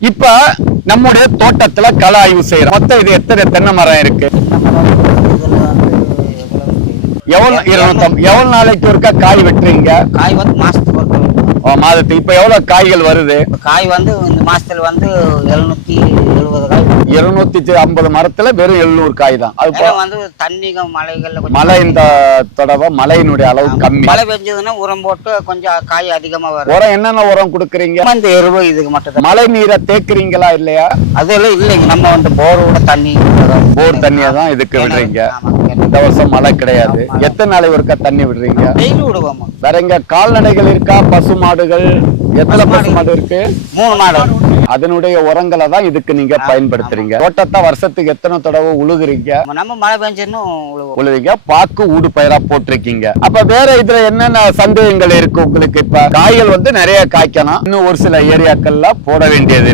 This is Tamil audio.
இப்ப நம்முடைய தோட்டத்துல கள ஆய்வு செய்யறோம். மொத்தம் இது எத்தனை தென்னை மரம் இருக்கு? எவ்வளவு இருநூத்தம் எவ்வளவு நாளைக்கு ஒருக்கா காய் வெட்டுறீங்க? காய் வந்து மாசத்துக்கு ஒரு கிலோ. ஓ, மாதத்துக்கு இப்ப எவ்வளவு காய்கள் வருது? காய் வந்து இந்த மாசத்துல வந்து எழுநூத்தி எழுபது இருநூத்தி ஐம்பது மரத்துல வெறும் எழுநூறு காய் தான் அது வந்து தண்ணிக்கும் மலைகள்ல மழை இந்த தடவை மழையினுடைய அளவு கம்மி. மழை பெஞ்சதுன்னா உரம் போட்டு கொஞ்சம் காய் அதிகமா வரும். உரம் என்னென்ன உரம் கொடுக்குறீங்க? இந்த எருவு இதுக்கு மட்டும் மழை நீரை தேக்குறீங்களா இல்லையா? அதெல்லாம் இல்லைங்க. நம்ம வந்து போரோட தண்ணி போர் தண்ணியை தான் இதுக்கு விடுறீங்க இந்த வருஷம் மழை கிடையாது. எத்தனை நாளை ஒருக்கா தண்ணி விடுறீங்க? வேற இங்க கால்நடைகள் இருக்கா? பசு மாடுகள்? எத்தனை பசு மாடு இருக்கு? மூணு மாடு. அதனுடைய உரங்களை தான் இதுக்கு நீங்க பயன்படுத்துறீங்க. தோட்டத்தை வருஷத்துக்கு எத்தனை தடவை உழுகுறீங்க நம்ம மழை பெஞ்சுன்னு உழுவீங்க. பாக்கு ஊடு பயிரா போட்டிருக்கீங்க. அப்ப வேற இதுல என்னென்ன சந்தேகங்கள் இருக்கு உங்களுக்கு? இப்ப காய்கள் வந்து நிறைய காய்க்கணும் இன்னும் ஒரு சில ஏரியாக்கள்ல போட வேண்டியது